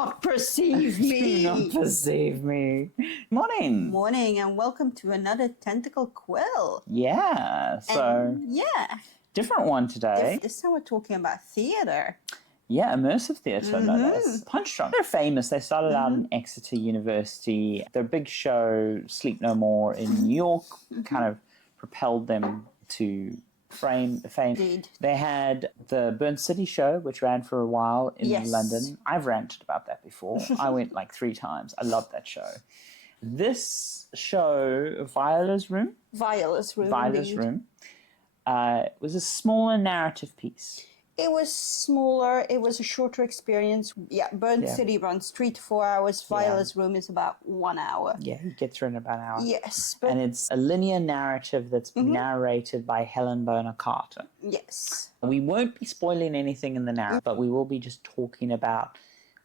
not perceive me. Do not perceive me. Morning. Morning, and welcome to another Tentacle Quill. Yeah, so different one today. This time we're talking about theatre. Yeah, immersive theatre, known as Punchdrunk. They're famous. They started out in Exeter University. Their big show, Sleep No More in New York, kind of propelled them to fame. Indeed. They had the Burn City show, which ran for a while in London. I've ranted about that before. I went like 3 times. I loved that show. This show, Viola's Room, was a smaller narrative piece. It was smaller. It was a shorter experience. Yeah, Burn City runs 3 to 4 hours. Viola's Room is about 1 hour. Yeah, you get through in about an hour. Yes. And it's a linear narrative that's narrated by Helen Bonham Carter. Yes. We won't be spoiling anything in the narrative, but we will be just talking about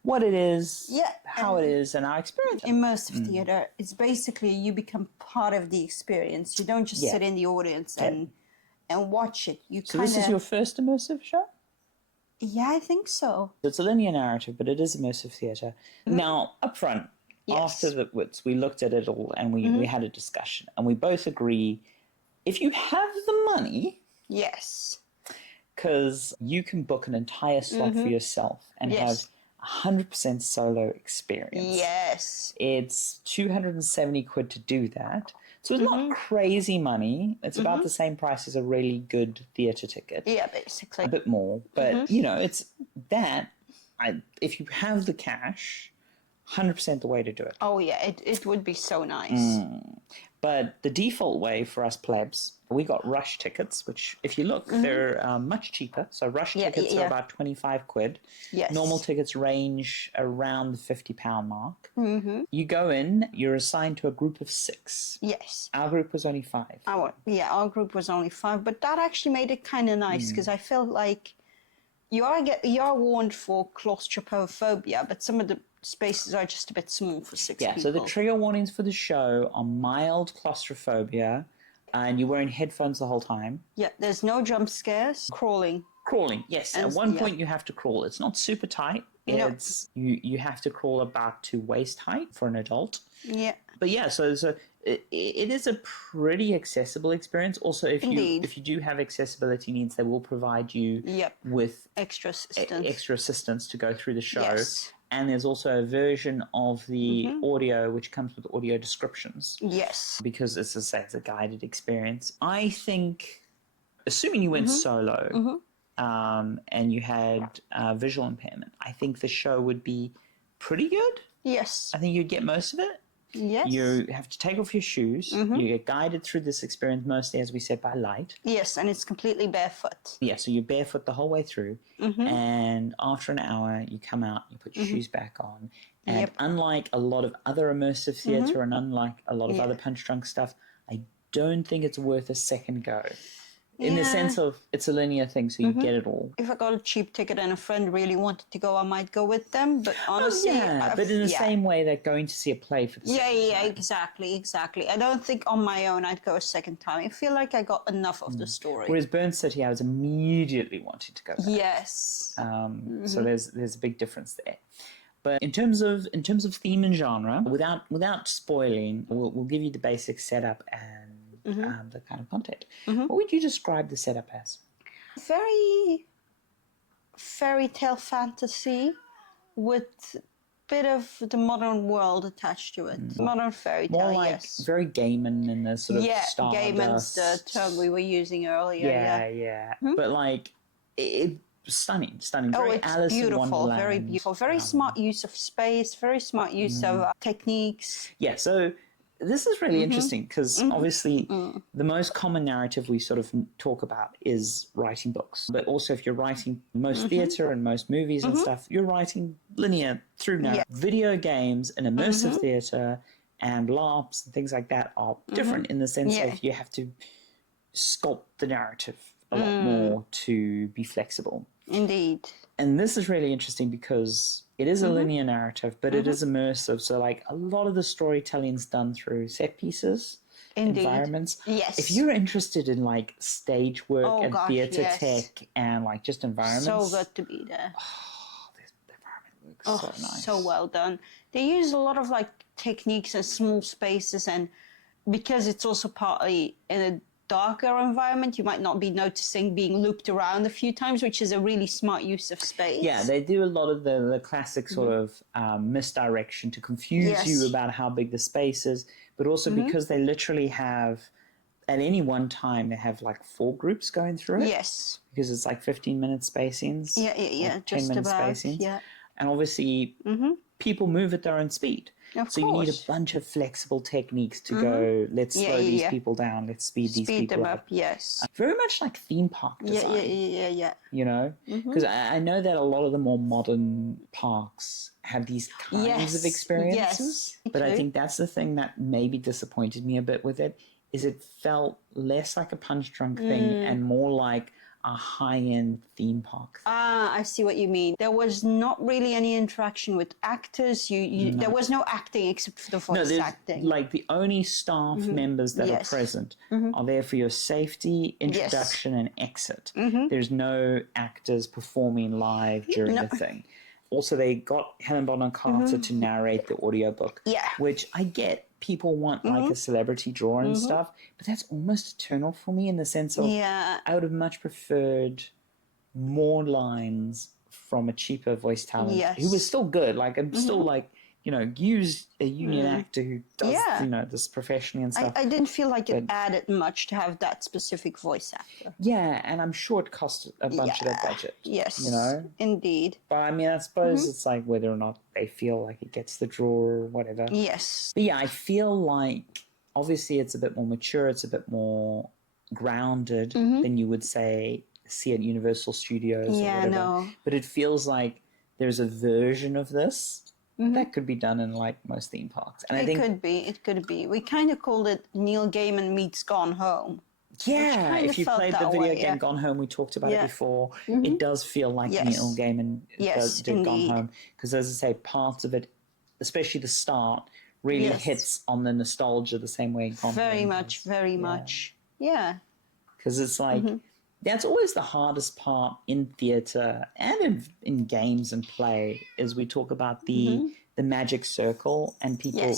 what it is, how it is, and our experience. Immersive theatre, it's basically you become part of the experience. You don't just sit in the audience and watch it. So this is your first immersive show? Yeah, I think so. It's a linear narrative, but it is immersive theatre. Now, up front, afterwards, we looked at it all and we had a discussion, and we both agree, if you have the money... Yes. Because you can book an entire slot for yourself and have 100% solo experience. Yes. It's 270 quid to do that. So it's not crazy money. It's about the same price as a really good theatre ticket. Yeah, basically. A bit more. But, you know, it's that. If you have the cash, 100% the way to do it. Oh, yeah. It would be so nice. But the default way for us plebs, we got rush tickets, which if you look, they're much cheaper. So rush tickets are about 25 quid. Yes. Normal tickets range around the £50 mark. You go in, you're assigned to a group of 6. Yes. Our group was only 5. Our group was only 5, but that actually made it kind of nice because I felt like you are warned for claustrophobia, but some of the spaces are just a bit small for 6 people. Yeah, so the trigger warnings for the show are mild claustrophobia, and you're wearing headphones the whole time. Yeah, there's no jump scares. Crawling, yes. And at one point you have to crawl. It's not super tight. It's you have to crawl about to waist height for an adult. Yeah. But yeah, so it is a pretty accessible experience. Also, if you do have accessibility needs, they will provide you with extra assistance to go through the show. Yes. And there's also a version of the audio which comes with audio descriptions. Yes. Because, as I say, it's a guided experience. I think, assuming you went solo and you had visual impairment, I think the show would be pretty good. Yes. I think you'd get most of it. Yes. You have to take off your shoes. You get guided through this experience mostly, as we said, by light. Yes, and it's completely barefoot. Yeah, so you're barefoot the whole way through. And after an hour, you come out, you put your shoes back on. And unlike a lot of other immersive theatre and unlike a lot of other Punchdrunk stuff, I don't think it's worth a second go. In the sense of it's a linear thing, so you get it all. If I got a cheap ticket and a friend really wanted to go, I might go with them. But honestly... but in the same way that going to see a play for the second time. Exactly. I don't think on my own I'd go a second time. I feel like I got enough of the story. Whereas Burn City, I was immediately wanting to go back. Yes. So there's a big difference there. But in terms of theme and genre, without spoiling, we'll give you the basic setup and the kind of content. What would you describe the setup as? Very fairy tale fantasy with a bit of the modern world attached to it. Modern fairy tale, More like very Gaiman in the sort of style. Yeah, Gaiman's the term we were using earlier. Yeah. But like, stunning. Very it's Alice beautiful, in Wonderland. very beautiful. Very smart use of space, very smart use of techniques. Yeah, so this is really interesting because obviously the most common narrative we sort of talk about is writing books. But also if you're writing most theatre and most movies and stuff, you're writing linear through narrative. Video games and immersive theatre and LARPs and things like that are different in the sense of you have to sculpt the narrative a lot more to be flexible. Indeed. And this is really interesting because it is a linear narrative, but it is immersive. So, like, a lot of the storytelling is done through set pieces, environments. Yes. If you're interested in, like, stage work and theatre tech and, like, just environments. So good to be there. Oh, the environment work Oh, so nice. so well done. They use a lot of like techniques and small spaces, and because it's also partly in a darker environment, you might not be noticing being looped around a few times, which is a really smart use of space. Yeah, they do a lot of the classic sort of misdirection to confuse you about how big the space is, but also because they literally have, at any one time, they have like 4 groups going through it. Yes. Because it's like 15-minute spacings. Yeah, just 10-minute about. spacings. Yeah. And obviously, people move at their own speed. Of so course. You need a bunch of flexible techniques to go, let's slow these people down, let's speed these people them up. Yes. Very much like theme park design. Yeah. You know? Because I know that a lot of the more modern parks have these kinds of experiences. But I think that's the thing that maybe disappointed me a bit with it, is it felt less like a Punchdrunk thing and more like a high-end theme park. I see what you mean. There was not really any interaction with actors. There was no acting except for the voice acting. Like the only staff members that are present are there for your safety, introduction, and exit. There's no actors performing live during the thing. Also, they got Helen Bonham Carter to narrate the audiobook, which I get. People want like a celebrity draw and stuff, but that's almost a turn off for me in the sense of I would have much preferred more lines from a cheaper voice talent who was still good. Like I'm still like, use a union actor who does, this professionally and stuff. I didn't feel like it added much to have that specific voice actor. Yeah, and I'm sure it cost a bunch of that budget. Yes, indeed. But I mean, I suppose it's like whether or not they feel like it gets the draw or whatever. Yes. But yeah, I feel like obviously it's a bit more mature, it's a bit more grounded than you would see at Universal Studios or whatever. No. But it feels like there's a version of this that could be done in like most theme parks. And I think it could be. We kind of called it Neil Gaiman meets Gone Home. Yeah, if you played the video game Gone Home, we talked about it before, it does feel like Neil Gaiman did Gone Home. Because as I say, parts of it, especially the start, really hits on the nostalgia the same way Gone Home Very much. Yeah. Because it's like, that's always the hardest part in theatre and in games and play, is we talk about the magic circle and people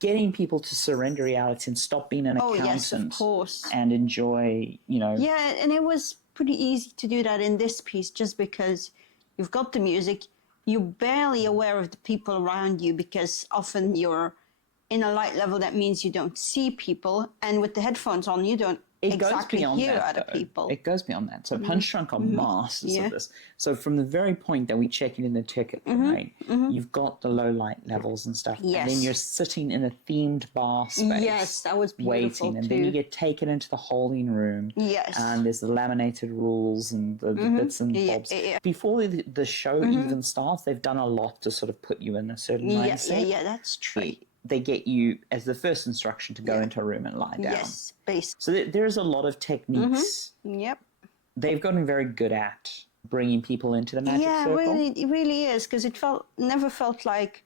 getting people to surrender reality and stop being an accountant. Yes, of course. And enjoy, Yeah, and it was pretty easy to do that in this piece just because you've got the music, you're barely aware of the people around you because often you're in a light level that means you don't see people, and with the headphones on you don't exactly hear other people. It goes beyond that. So Punchdrunk are masters of this. So from the very point that we check in the ticket, right, you've got the low light levels and stuff. Yes. And then you're sitting in a themed bar space. Yes, that was beautiful waiting. And then you get taken into the holding room. Yes. And there's the laminated rules and the bits and bobs. Before the show even starts, they've done a lot to sort of put you in a certain mindset. Yeah, that's true. They get you as the first instruction to go into a room and lie down. Yes, basically. So there's a lot of techniques. Yep. They've gotten very good at bringing people into the magic circle. Yeah, it really is, because it never felt like,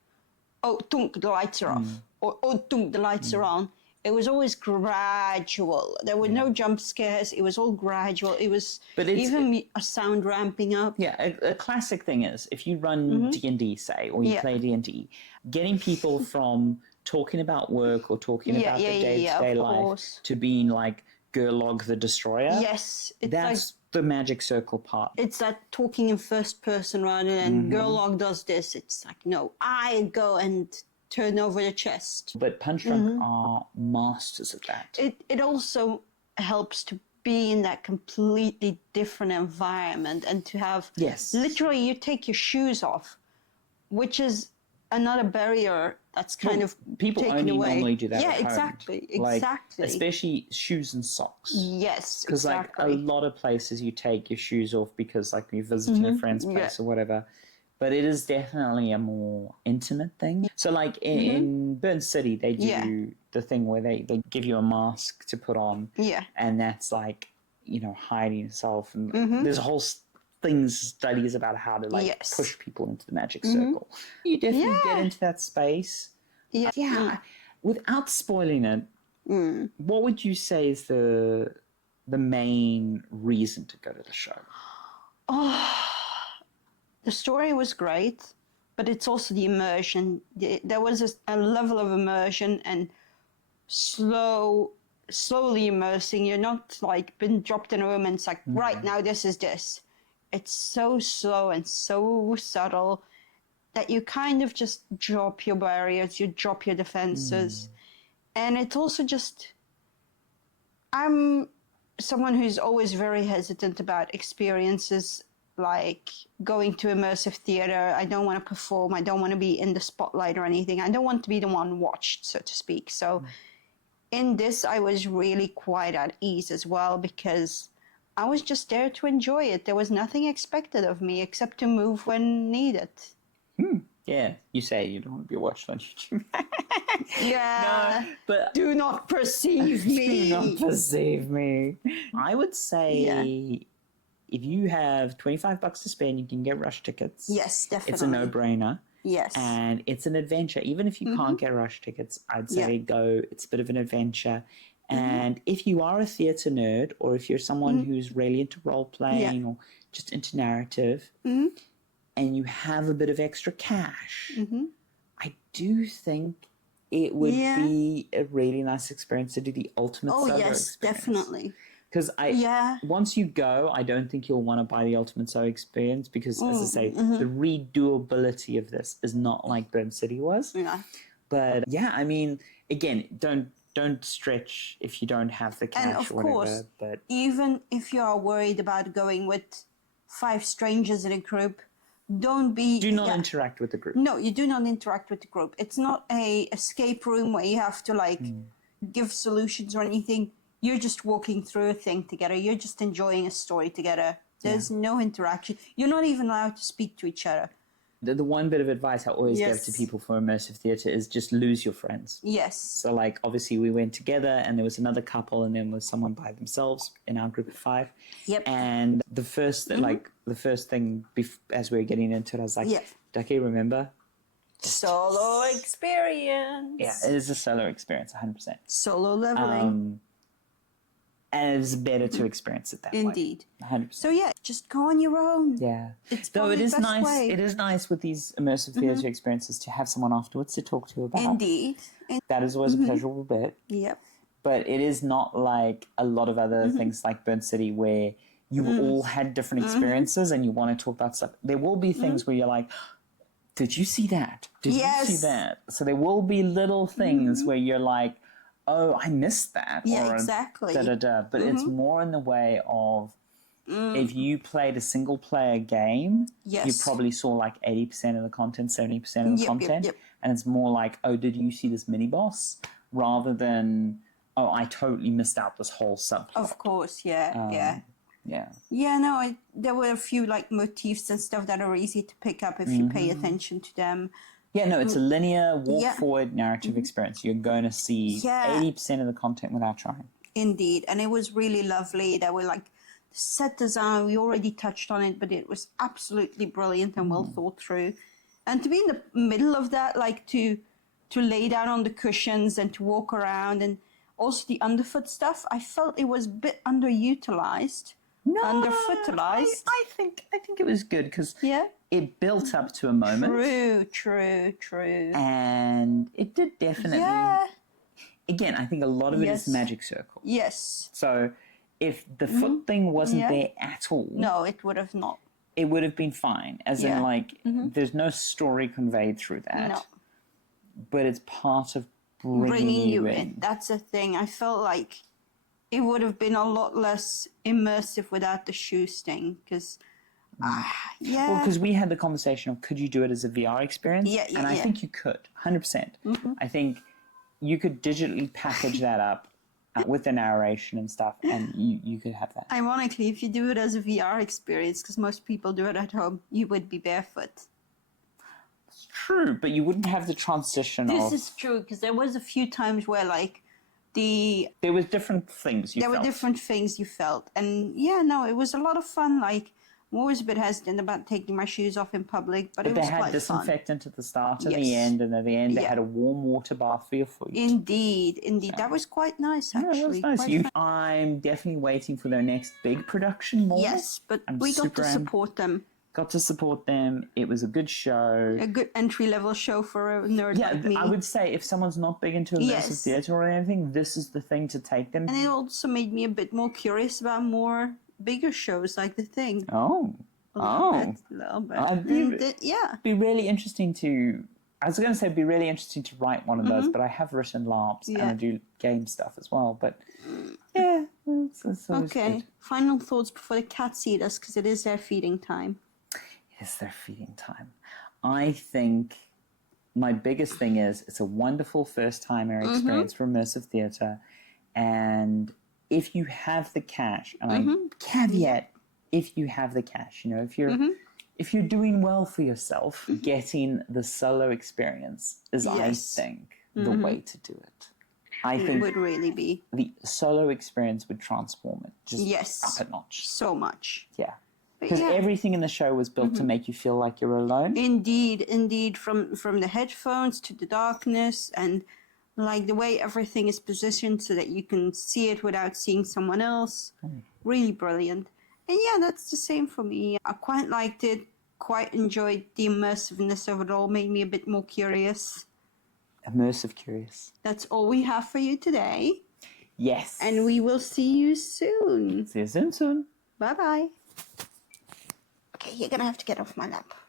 oh, tunk, the lights are off, or oh, tunk, the lights are on. It was always gradual. There were no jump scares. It was all gradual. It was even a sound ramping up. Yeah, a classic thing is if you run D&D, say, or you play D&D, getting people from talking about work or talking about their day-to-day life to being like Gerlog the Destroyer. Yes. That's the magic circle part. It's that talking in first person rather than Gerlog does this. It's like, no, I go and turn over the chest. But Punchdrunk are masters of that. It also helps to be in that completely different environment and to have literally you take your shoes off, which is another barrier that's kind of people taken only away. Normally do that Yeah, at home. exactly. Like, especially shoes and socks. Yes, because like a lot of places you take your shoes off because like you're visiting a friend's place or whatever. But it is definitely a more intimate thing. So like in Burn City, they do the thing where they give you a mask to put on. Yeah. And that's like, hiding yourself. And there's a whole studies about how to like push people into the magic circle. You definitely get into that space. Yeah. Yeah. Without spoiling it, what would you say is the main reason to go to the show? The story was great. but it's also the immersion. There was a level of immersion and slowly immersing. You're not like been dropped in a room and it's like, right now this is this. It's so slow and so subtle that you kind of just drop your barriers, you drop your defenses. And it's also just, I'm someone who's always very hesitant about experiences like going to immersive theater. I don't want to perform. I don't want to be in the spotlight or anything. I don't want to be the one watched, so to speak. So in this, I was really quite at ease as well because I was just there to enjoy it. There was nothing expected of me except to move when needed. Yeah, you say you don't want to be watched on YouTube. Yeah, No, but do not perceive me. do not perceive me. I would say if you have $25 to spend, you can get rush tickets. Yes, definitely. It's a no-brainer. Yes. And it's an adventure. Even if you can't get rush tickets, I'd say go. It's a bit of an adventure. And if you are a theatre nerd or if you're someone who's really into role-playing or just into narrative and you have a bit of extra cash, I do think it would be a really nice experience to do the ultimate solo experience. Definitely. Because once you go, I don't think you'll want to buy the ultimate solo experience because, as I say, the redoability of this is not like Burn City was. Yeah. But yeah, I mean, again, don't stretch if you don't have the cash And of or whatever. course, But even if you are worried about going with 5 strangers in a group, do not interact with the group. No, you do not interact with the group. It's not a escape room where you have to like give solutions or anything. You're just walking through a thing together. You're just enjoying a story together. There's no interaction. You're not even allowed to speak to each other. The one bit of advice I always give to people for immersive theatre is just lose your friends. Yes. So, like, obviously we went together and there was another couple and then there was someone by themselves in our group of 5. Yep. And the first, the first thing as we were getting into it, I was like, Ducky, remember? Solo experience. Yeah, it is a solo experience, 100%. Solo leveling. And it's better to experience it that way. Indeed. 100%. So yeah, just go on your own. Yeah. It's Though it is nice. way. It is nice with these immersive theatre experiences to have someone afterwards to talk to about. Indeed. That is always a pleasurable bit. Yep. But it is not like a lot of other things like Burn City where you all had different experiences and you want to talk about stuff. There will be things where you're like, did you see that? Did you see that? So there will be little things where you're like, oh, I missed that. Yeah, or exactly. But it's more in the way of if you played a single player game, you probably saw like 80% of the content, 70% of the content. And it's more like, oh, did you see this mini boss? Rather than, oh, I totally missed out this whole subplot. Of course, yeah. Yeah. Yeah, no, there were a few like motifs and stuff that are easy to pick up if you pay attention to them. Yeah, no, it's a linear walk-forward narrative experience. You're going to see 80% of the content without trying. Indeed, and it was really lovely. There were like set design, we already touched on it, but it was absolutely brilliant and well thought through. And to be in the middle of that, like to lay down on the cushions and to walk around, and also the underfoot stuff, I felt it was a bit underutilized. No, underfootilized. I think it was good because it built up to a moment. True. And it did definitely. Yeah. Again, I think a lot of it is magic circle. Yes. So if the foot thing wasn't there at all, no, it would have not. It would have been fine. As in, like, there's no story conveyed through that. No. But it's part of bringing you in. That's the thing. I felt like it would have been a lot less immersive without the shoe sting because, Well, because we had the conversation of could you do it as a VR experience? And I think you could, 100%. I think you could digitally package that up with the narration and stuff, and you could have that. Ironically, if you do it as a VR experience, because most people do it at home, you would be barefoot. It's true, but you wouldn't have the transition This is true, because there was a few times where, like, there was different things you felt. There were different things you felt. And, it was a lot of fun. Like, I'm always a bit hesitant about taking my shoes off in public, but it was quite fun. They had disinfectant at the start and the end, and at the end they had a warm water bath for your feet. Indeed. So. That was quite nice, actually. That was nice. I'm definitely waiting for their next big production more. Yes, but we got to support them. got to support them. It was a good show. A good entry-level show for a nerd like me. I would say if someone's not big into immersive theatre or anything, this is the thing to take them. And it also made me a bit more curious about more bigger shows like The Thing. Oh. A little bit. Be really interesting to... I was going to say it'd be really interesting to write one of those, but I have written LARPs and I do game stuff as well. But yeah, it's okay. Good. Final thoughts before the cats eat us, because it is their feeding time. It is their feeding time. I think my biggest thing is it's a wonderful first-timer experience for immersive theatre. And if you have the cash, and I caveat, if you have the cash, you know, if you're doing well for yourself, getting the solo experience is, I think, the way to do it. I think it would really be. The solo experience would transform it just up a notch. So much. Yeah. Because everything in the show was built to make you feel like you're alone. Indeed. From the headphones to the darkness and like the way everything is positioned so that you can see it without seeing someone else. Really brilliant. And yeah, that's the same for me. I quite liked it, quite enjoyed the immersiveness of it all, made me a bit more curious. Immersive curious. That's all we have for you today. Yes. And we will see you soon. See you soon. Bye-bye. Okay, you're going to have to get off my lap.